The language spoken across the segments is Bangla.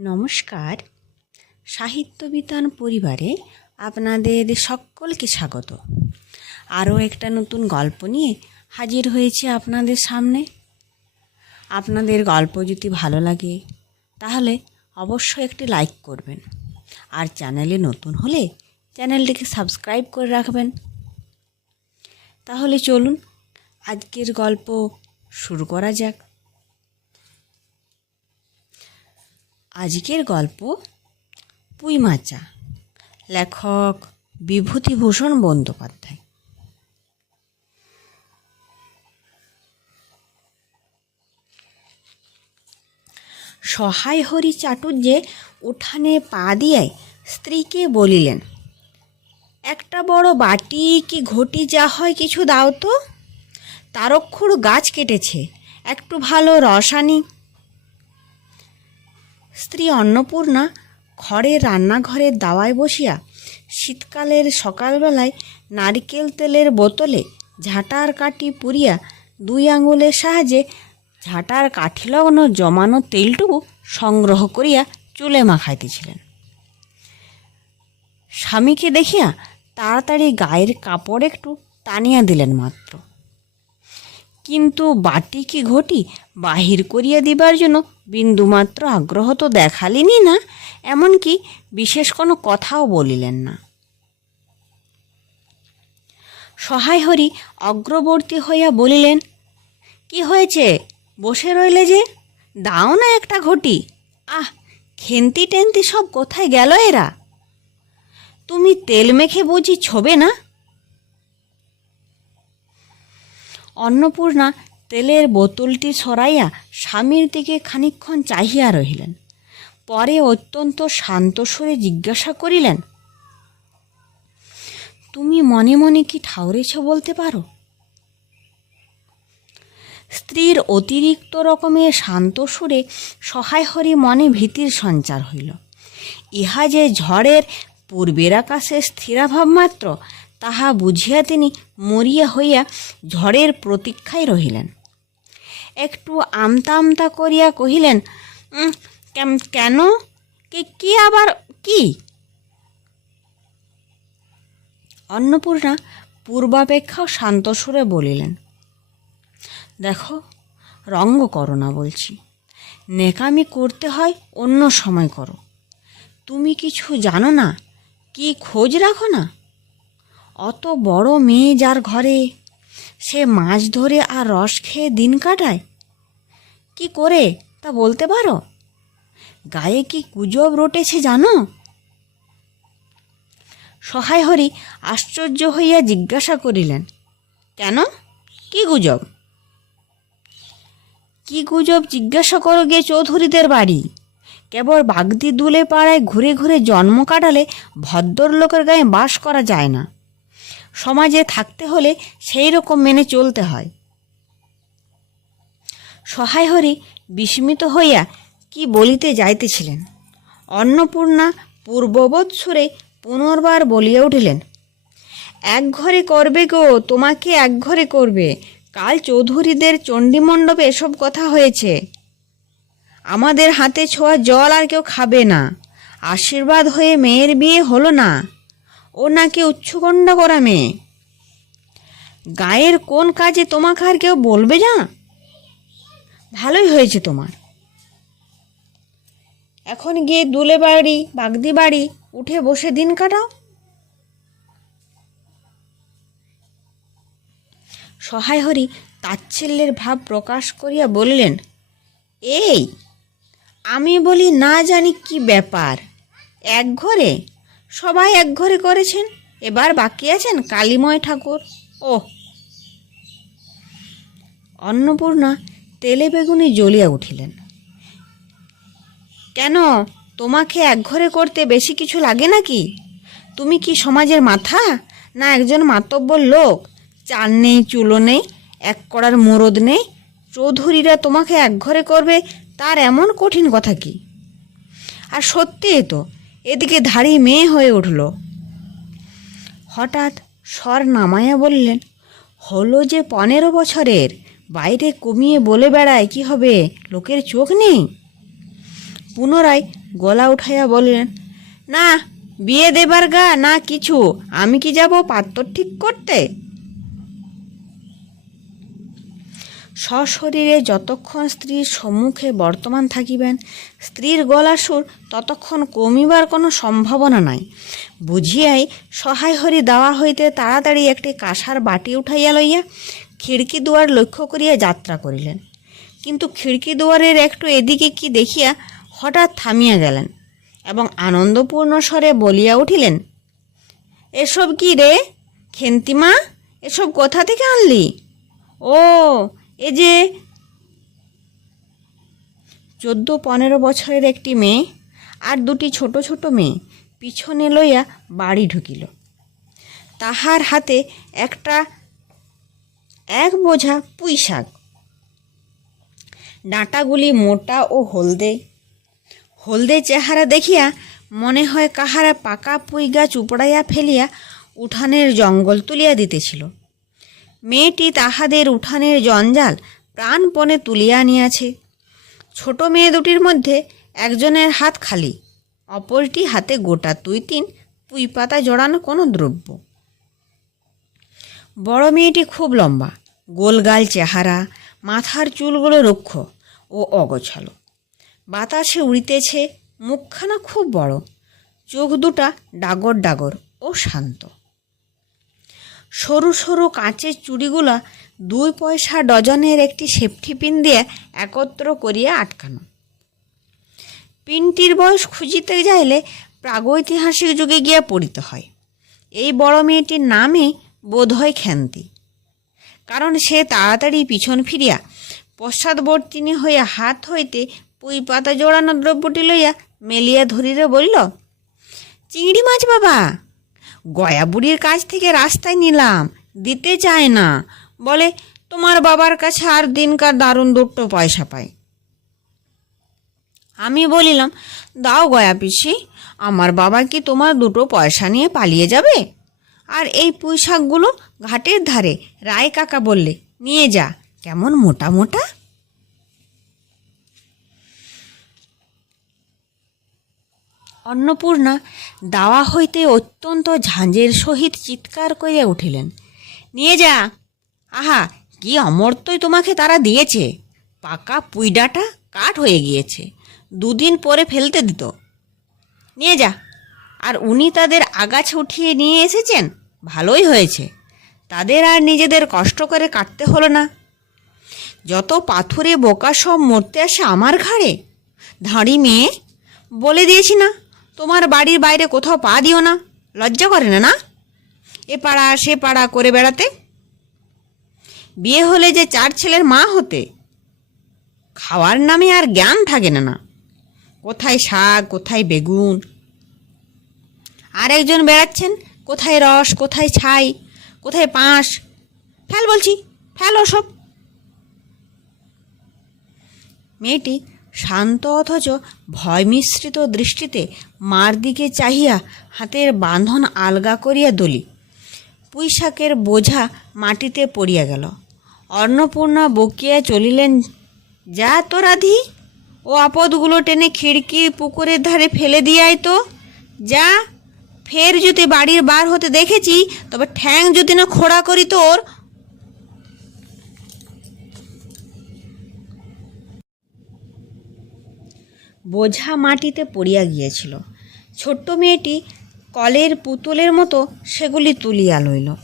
নমস্কার। সাহিত্য বিতান পরিবারে আপনাদের সকলকে স্বাগত। আরও একটা নতুন গল্প নিয়ে হাজির হয়েছে আপনাদের সামনে। আপনাদের গল্প যদি ভালো লাগে, তাহলে অবশ্যই একটি লাইক করবেন। আর চ্যানেলে নতুন হলে চ্যানেলটিকে সাবস্ক্রাইব করে রাখবেন। তাহলে চলুন, আজকের গল্প শুরু করা যাক। আজকের গল্প পুঁই মাচা। লেখক বিভূতিভূষণ বন্দ্যোপাধ্যায়। সহায় হরি চাটুর্যে উঠানে পা দিয়ে স্ত্রীকে বলিলেন, একটা বড় বাটি কি ঘটি যা হয় কিছু দাও তো। তারক্ষুর গাছ কেটেছে, একটু ভালো রস আনি। স্ত্রী অন্নপূর্ণা ঘরের রান্নাঘরের দাওয়ায় বসিয়া শীতকালের সকালবেলায় নারকেল তেলের বোতলে ঝাঁটার কাঠি পুরিয়া দুই আঙুলের সাহায্যে ঝাঁটার কাঠিলগ্ন জমানো তেলটুকু সংগ্রহ করিয়া চুলে মাখাইতেছিলেন। স্বামীকে দেখিয়া তাড়াতাড়ি গায়ের কাপড় একটু টানিয়া দিলেন মাত্র। কিন্তু বাটি কি ঘটি? বাহির করিয়া দিবার জন্য বিন্দুমাত্র আগ্রহ তো দেখালেনি না। এমনকি বিশেষ কোনো কথাও বলিলেন না। সহায় হরি অগ্রবর্তী হইয়া বলিলেন, কি হয়েছে? বসে রইলে যে? দাও না একটা ঘটি। আহ, খেন্তি টেন্তি সব কোথায় গেল এরা? তুমি তেল মেখে বুঝি ছবে না? অন্নপূর্ণা তেলের বোতলটি সরাইয়া স্বামীর দিকে খানিকক্ষণ চাহিয়া রহিলেন। পরে অত্যন্ত শান্ত সুরে জিজ্ঞাসা করিলেন, তুমি মনে মনে কি ঠাউরেছ বলতে পারো? স্ত্রীর অতিরিক্ত রকমের শান্ত সুরে সহায় হরি মনে ভীতির সঞ্চার হইল। ইহা যে ঝড়ের পূর্বের আকাশে স্থিরাভাব মাত্র তাহা বুঝিয়া তিনি মরিয়া হইয়া ঝড়ের প্রতীক্ষায় রহিলেন। একটু আমতা আমতা করিয়া কহিলেন কেন? কে, কি আবার কি? অন্নপূর্ণা পূর্বাপেক্ষাও শান্ত সুরে বলিলেন, দেখো, রঙ্গ করো না বলছি। নেকামি করতে হয় অন্য সময় করো। তুমি কিছু জানো না? কি খোঁজ রাখো না? অত বড় মেয়ে যার ঘরে সে মাছ ধরে আর রস খেয়ে দিন কাটায়? কি করে তা বলতে পারো? গায়ে কি গুজব রটেছে জানো? সহায় হরি আশ্চর্য হইয়া জিজ্ঞাসা করিলেন, কেন? কি গুজব? কি গুজব জিজ্ঞাসা করো গে চৌধুরীদের বাড়ি? কেবল বাগদি দুলে পাড়ায় ঘুরে ঘুরে জন্ম কাটালে ভদ্রলোকের গায়ে বাস করা যায় না। সমাজে থাকতে হলে সেই রকম মেনে চলতে হয়। সহায় হরি বিস্মিত হইয়া কি বলিতে যাইতেছিলেন? অন্নপূর্ণা পূর্ববৎ সুরে পুনর্বার বলিয়া উঠিলেন, এক ঘরে করবে গো, তোমাকে এক ঘরে করবে। কাল চৌধুরীদের চণ্ডীমণ্ডপে এসব কথা হয়েছে। আমাদের হাতে ছোঁয়া জল আর কেউ খাবে না। আশীর্বাদ হয়ে মেয়ের বিয়ে হলো না। ও নাকি উচ্ছকণ্ড করা মেয়ে। গায়ের কোন কাজে তোমাকে আর কেউ বলবে না ভালোই হয়েছে তোমার। এখন গিয়ে দুলে বাড়ি, বাগদি বাড়ি, উঠে বসে দিন কাটাও। সহায় হরি তাচ্ছিল্যের ভাব প্রকাশ করিয়া বলিলেন, এই, আমি বলি না জানি কি ব্যাপার? এক ঘরে সবাই এক ঘরে করেছেন। এবার বাকি আছেন কালীময় ঠাকুর। ও অন্নপূর্ণা তেলে বেগুনে জ্বলিয়া উঠিলেন। কেন, তোমাকে এক ঘরে করতে বেশি কিছু লাগে নাকি? তুমি কি সমাজের মাথা, না একজন মাতব্বর লোক? চাল নেই, চুলো নেই, এক করার মোরদ নেই। চৌধুরীরা তোমাকে এক ঘরে করবে, তার এমন কঠিন কথা কি? আর সত্যি তো এদিকে ধাড়ি মেয়ে হয়ে উঠল। হঠাৎ স্বর নামাইয়া বললেন, হলো যে পনেরো বছরের, বাইরে কমিয়ে বলে বেড়ায়, কি হবে? লোকের চোখ নেই? পুনরায় গলা উঠাইয়া বললেন, না, বিয়ে দেবার গা না কিছু, আমি কি যাব পাত্র ঠিক করতে? সশরীরে যতক্ষণ স্ত্রীর সম্মুখে বর্তমান থাকিবেন, স্ত্রীর গলা সুর ততক্ষণ কমিবার কোনো সম্ভাবনা নাই। বুঝিয়াই সহায় হরি দেওয়া হইতে তাড়াতাড়ি একটি কাঁসার বাটি উঠাইয়া লইয়া খিড়কি দুয়ার লক্ষ্য করিয়া যাত্রা করিলেন। কিন্তু খিড়কি দুয়ারের একটু এদিকে কি দেখিয়া হঠাৎ থামিয়া গেলেন এবং আনন্দপূর্ণ স্বরে বলিয়া উঠিলেন, এসব কি রে? খেন্তিমা এসব কোথা থেকে আনলি? ও এ যে চোদ্দ পনেরো বছরের একটি মেয়ে আর দুটি ছোট ছোট মেয়ে পিছনে লইয়া বাড়ি ঢুকিল। তাহার হাতে একটা এক বোঝা পুঁই শাক ডাঁটাগুলি মোটা ও হলদে। হলদে চেহারা দেখিয়া মনে হয় কাহারা পাকা পুঁই গাছ উপড়াইয়া ফেলিয়া উঠানের জঙ্গল তুলিয়া দিতেছিল। মেয়েটি তাহাদের উঠানের জঞ্জাল প্রাণপণে তুলিয়া আনিয়াছে। ছোট মেয়ে দুটির মধ্যে একজনের হাত খালি, অপরটি হাতে গোটা দুই তিন পুঁই পাতা জড়ানো কোনো দ্রব্য। বড় মেয়েটি খুব লম্বা, গোলগাল চেহারা, মাথার চুলগুলো রুক্ষ ও অগোছালো। বাতাসে উড়িতেছে মুখখানা খুব বড়, চোখ দুটা ডাগর ডাগর ও শান্ত। সরু সরু কাঁচের চুড়িগুলা দুই পয়সা ডজনের একটি সেফটি পিন দিয়ে একত্র করিয়া আটকানো। পিনটির বয়স খুঁজিতে যাইলে প্রাগৈতিহাসিক যুগে গিয়া পড়িতে হয়। এই বড় মেয়েটির নামই বোধহয় খ্যান্তি। কারণ সে তাড়াতাড়ি পিছন ফিরিয়া পশ্চাৎবর্তিনী হইয়া হাত হইতে পুঁই পাতা জোড়ানো দ্রব্যটি লইয়া মেলিয়া ধরিলে বলিল, চিংড়ি মাছ বাবা! গয়া বুড়ির কাছ থেকে রাস্তায় নিলাম, দিতে চায় না। বলে, তোমার বাবার কাছে আর দিনকার দারুণ দুটো পয়সা পাই। আমি বলিলাম, দাও গয়া পিসি, আমার বাবা কি তোমার দুটো পয়সা নিয়ে পালিয়ে যাবে? আর এই পুঁই শাকগুলো ঘাটের ধারে রায় কাকা বললে, নিয়ে যা, কেমন মোটা মোটা? অন্নপূর্ণা দাওয়া হইতে অত্যন্ত ঝাঁঝের সহিত চিৎকার করিয়া উঠিলেন। নিয়ে যা। আহা, কি অমর্ত্যই তোমাকে তারা দিয়েছে। পাকা পুইডাটা কাঠ হয়ে গিয়েছে। দুদিন পরে ফেলতে দিত। নিয়ে যা। আর উনি তাদের আগাছা উঠিয়ে নিয়ে এসেছেন? ভালোই হয়েছে। তাদের আর নিজেদের কষ্ট করে কাটতে হলো না। যত পাথুরে বোকা সব মরতে আসে আমার ঘাড়ে। ধাঁড়ি মেয়ে, বলে দিয়েছি না। তোমার বাড়ির বাইরে কোথাও পা দিও না, লজ্জা করে না না? এ পাড়া, সে পাড়া করে বেড়াতে? বিয়ে হলে যে চার ছেলের মা হতে, খাওয়ার নামে আর জ্ঞান থাকে না না? কোথায় শাক, কোথায় বেগুন? আর একজন বেড়াচ্ছেন, কোথায় রস, কোথায় ছাই, কোথায় পাঁশ? ফেল বলছি, ফেল ওসব। মেয়েটি শান্ত অথচ ভয় মিশ্রিত দৃষ্টিতে মার দিকে চাহিয়া হাতের বাঁধন আলগা করিয়া দলি। পুঁইশাকের বোঝা মাটিতে পড়িয়া গেল। অন্নপূর্ণা বকিয়া চলিলেন, যা তো রাধি, ও আপদগুলো টেনে খিড়কি পুকুরের ধারে ফেলে দিয়াই তো। যা, ফের যদি বাড়ির বার হতে দেখেছি, তবে ঠ্যাং যদি না খোড়া করি তোর বোঝা মাটিতে পড়িয়া গিয়েছিল। ছোট্ট মেয়েটি কলের পুতুলের মতো সেগুলি তুলিয়া লইল।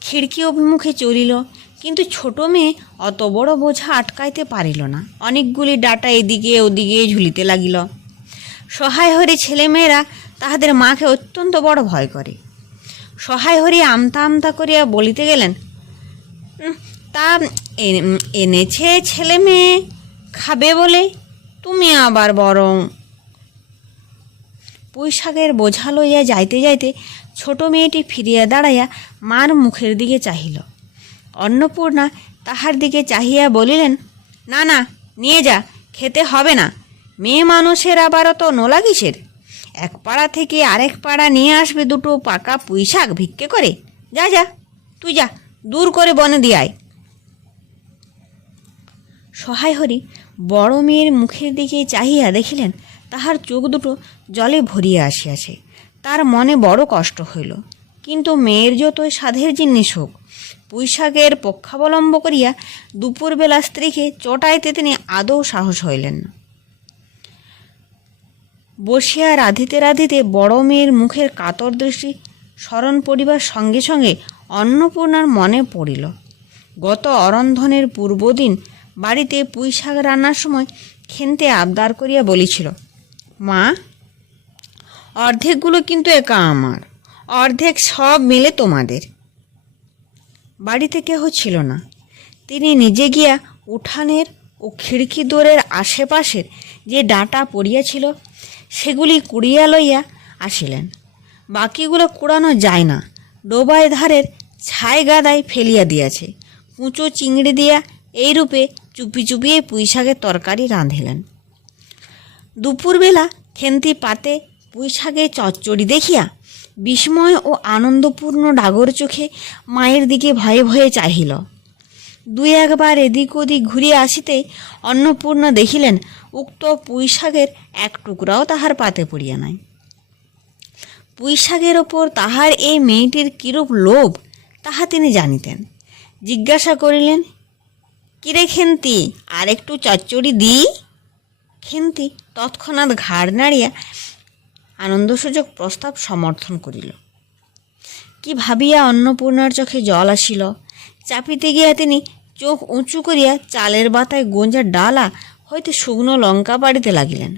খিড়কি অভিমুখে চলিল, কিন্তু ছোট মেয়ে অত বড় বোঝা আটকাইতে পারিল না। অনেকগুলি ডাটা এদিকে ওদিকে ঝুলিতে লাগিল। সহায় হরে ছেলেমেয়েরা তাহাদের মাকে অত্যন্ত বড় ভয় করে। সহায় হরি আমতা আমতা করিয়া বলিতে গেলেন তা এনে- এনেছে ছেলে মেয়ে খাবে বলে? তুমি আবার বরং পুঁইশাকের বোঝা লইয়া যাইতে যাইতে ছোট মেয়েটি ফিরিয়া দাঁড়াইয়া মার মুখের দিকে চাহিল। অন্নপূর্ণা তাহার দিকে চাহিয়া বলিলেন, না না, নিয়ে যা, খেতে হবে না। মেয়ে মানুষের আবার অত নোলা কিসের? এক পাড়া থেকে আরেক পাড়া নিয়ে আসবে দুটো পাকা পুঁইশাক ভিক্ষে করে। যা যা, তুই যা, দূর করে বনে দিয়ে আয়। সহায় হরি বড় মেয়ের মুখের দিকে চাহিয়া দেখিলেন, তাহার চোখ দুটো জলে ভরিয়া আসিয়াছে। তার মনে বড় কষ্ট হইল। কিন্তু মেয়ের যতই সাধের জিনিস হোক, পুঁইশাকের পক্ষাবলম্ব করিয়া দুপুরবেলা স্ত্রীকে চটাইতে তিনি আদৌ সাহস হইলেন না। বসিয়া রাধিতে রাধিতে বড় মেয়ের মুখের কাতর দৃষ্টি স্মরণ পড়িবার সঙ্গে সঙ্গে অন্নপূর্ণার মনে পড়িল। গত অরন্ধনের পূর্বদিন বাড়িতে পুঁই শাক রান্নার সময় খেনতে আবদার করিয়া বলিছিল, মা, অর্ধেকগুলো কিন্তু একা আমার, অর্ধেক সব মিলে তোমাদের। বাড়িতে কেহ ছিল না। তিনি নিজে গিয়া উঠানের ও খিড়কি দোরের আশেপাশের যে ডাঁটা পড়িয়াছিল, সেগুলি কুড়িয়া লইয়া আসিলেন। বাকিগুলো কুড়ানো যায় না। ডোবায় ধারের ছাই গাদায় ফেলিয়া দিয়াছে। কুঁচো চিংড়ি দিয়া এইরূপে চুপি চুপিয়ে পুঁই শাকের তরকারি রাঁধিলেন। দুপুরবেলা খেন্তি পাতে পুঁই শাকে চচ্চড়ি দেখিয়া বিস্ময় ও আনন্দপূর্ণ ডাগর চোখে মায়ের দিকে ভয়ে ভয়ে চাহিল। দুই একবার এদিক ওদিক ঘুরিয়া আসিতে অন্নপূর্ণা দেখিলেন, উক্ত পুঁই শাকের এক টুকরাও তাহার পাতে পড়িয়া নাই। পুঁই শাকের ওপর তাহার এই মেয়েটির কিরূপ লোভ, তাহা তিনি জানিতেন। জিজ্ঞাসা করিলেন কিরে খেন্তি? আর একটু চচ্চড়ি দিই? খেন্তি তৎক্ষণাৎ ঘাড় নাড়িয়া আনন্দসূচক প্রস্তাব সমর্থন করিল। কি ভাবিয়া অন্নপূর্ণার চোখে জল আসিল? চাপিতে গিয়া তিনি চোখ উঁচু করিয়া চালের বাতায় গোঁজা ডালা হইতে শুকনো লঙ্কা বাড়িতে লাগিলেন।